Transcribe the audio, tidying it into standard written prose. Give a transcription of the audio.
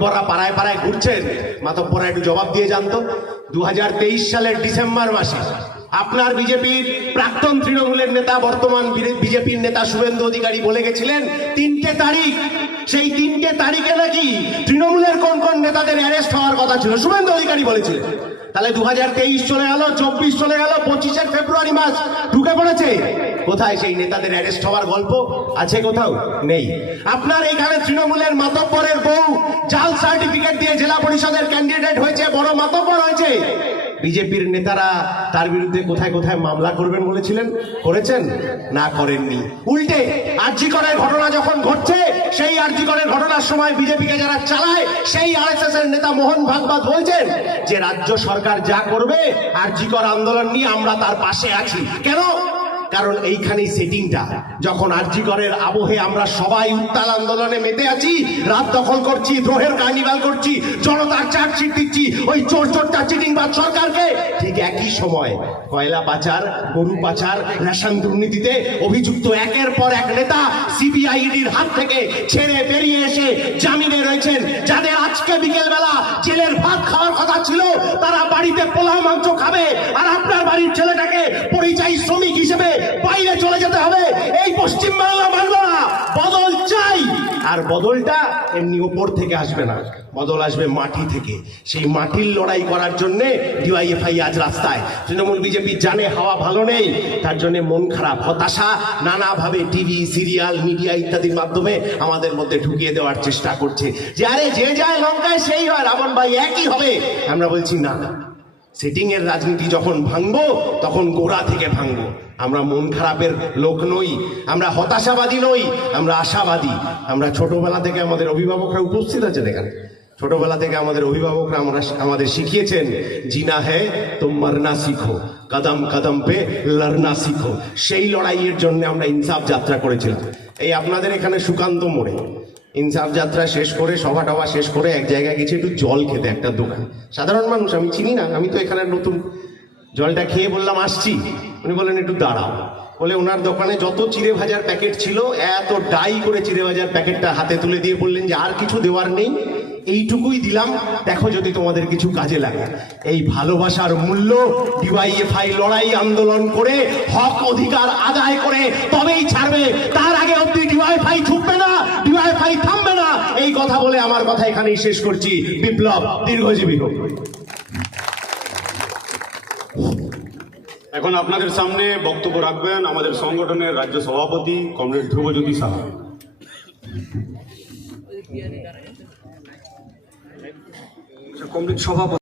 মাতব্বররা পাড়ায় পাড়ায় ঘুরছেন, মাতব্বররা একটু জবাব দিয়ে জানতো 2023 সালের ডিসেম্বর মাসে আপনার বিজেপির প্রাক্তন তৃণমূলের নেতা বর্তমান বিজেপির নেতা শুভেন্দু অধিকারী বলে গেছিলেন 3টে তারিখ, সেই 3টে তারিখে নাকি তৃণমূলের কোন কোন নেতাদের অ্যারেস্ট হওয়ার কথা ছিল, শুভেন্দু অধিকারী বলেছিলেন। তাহলে 2023 চলে গেল, 24 চলে গেল, 25 ফেব্রুয়ারি মাস ঢুকে পড়েছে। কোথায় সেই নেতাদের অ্যারেস্ট হওয়ার গল্প আছে? কোথাও নেই। আপনার এইখানে তৃণমূলের মাতব্বরের বউ জাল সার্টিফিকেট দিয়ে জেলা পরিষদের ক্যান্ডিডেট হয়েছে, বড় মাতব্বর হয়েছে। বিজেপির নেতারা তার বিরুদ্ধে কোথায় কোথায় মামলা করবেন বলেছিলেন, করেছেন না? করেননি। উল্টে আরজি করের ঘটনা যখন ঘটছে, সেই আরজি করের ঘটনার সময় বিজেপিকে যারা চালায় সেই আরএসএস এর নেতা মোহন ভাগবত বলছেন যে রাজ্য সরকার যা করবে আরজি কর আন্দোলন নিয়ে আমরা তার পাশে আছি। কেন? কারণ এইখানেই সেটিংটা। যখন আরজি করের আবহে আমরা সবাই উত্তাল আন্দোলনে মেতে আছি, রাত দখল করছি, দ্রোহের কার্নিভাল করছি, জনতার চার্জশিট দিচ্ছি ওই চোর চোরটা চিটিংবাজ সরকারকে, ঠিক একই সময় কয়লা পাচার, গরু পাচার, রেশন দুর্নীতিতে অভিযুক্ত একের পর এক নেতা সিবিআইডির হাত থেকে ছেড়ে বেরিয়ে এসে জামিনে রয়েছেন। যাদের আজকে বিকেল বেলা জেলের ভাত খাওয়ার কথা ছিল, তারা বাড়িতে পোলাও মাংস খাবে, আর আপনার বাড়ির ছেলেটাকে পরিযায়ী শ্রমিক হিসেবে বাইরে চলে যেতে হবে। এই পশ্চিম বাংলা মানব না, বদল চাই। আর বদলটা এমনি ওপর থেকে আসবে না, বদল আসবে মাটি থেকে। সেই মাটির লড়াই করার জন্য ডিওয়াইএফআই আজ রাস্তায়। তৃণমূল বিজেপি জানে হাওয়া ভালো নেই, তার জন্য মন খারাপ, হতাশা নানাভাবে টিভি, সিরিয়াল, মিডিয়া ইত্যাদির মাধ্যমে আমাদের মধ্যে ঢুকিয়ে দেওয়ার চেষ্টা করছে যে আরে যে যায় লঙ্কায় সেই হয়, রাবণ ভাই একই হবে। আমরা বলছি না, সেটিং এর রাজনীতি যখন ভাঙবো তখন গোড়া থেকে ভাঙবো। আমরা মন খারাপের লোক নই, আমরা হতাশাবাদী নই, আমরা আশাবাদী। আমরা ছোটবেলা থেকে আমাদের অভিভাবকরা উপস্থিত আছেন এখানে, ছোটবেলা থেকে আমাদের অভিভাবকরা আমাদের শিখিয়েছেন জিনা হ্যায় তো মরনা শিখো, কদম কদম পে লড়না শিখো। সেই লড়াইয়ের জন্য আমরা ইনসাফ যাত্রা করেছিলাম এই আপনাদের এখানে সুকান্ত মোড়ে। ইনসাফ যাত্রা শেষ করে, সভা টভা শেষ করে এক জায়গায় গেছি একটু জল খেতে, একটা দোকান। সাধারণ মানুষ, আমি চিনি না, আমি তো এখানে নতুন। জলটা খেয়ে বললাম আসছি, উনি বললেন একটু দাঁড়াও। বলে ওনার দোকানে যত চিড়ে ভাজার প্যাকেট ছিল এত ডাই করে চিড়ে ভাজার প্যাকেটটা হাতে তুলে দিয়ে বললেন যে আর কিছু দেওয়ার নেই, এইটুকুই দিলাম, দেখো যদি তোমাদের কিছু কাজে লাগে। এই ভালোবাসার মূল্য ডিওয়াইএফআই লড়াই আন্দোলন করে হক অধিকার আদায় করে তবেই ছাড়বে। তার আগে অব্দি ডিওয়াইএফআই ঝুঁকবে না, ডিওয়াইএফআই থামবে না। এই কথা বলে আমার কথা এখানেই শেষ করছি। বিপ্লব দীর্ঘজীবী হোক। এখন আপনাদের সামনে বক্তব্য রাখবেন আমাদের সংগঠনের রাজ্য সভাপতি কমরেড ধ্রুবজ্যোতি সাহা। কমরেড সভাপতি।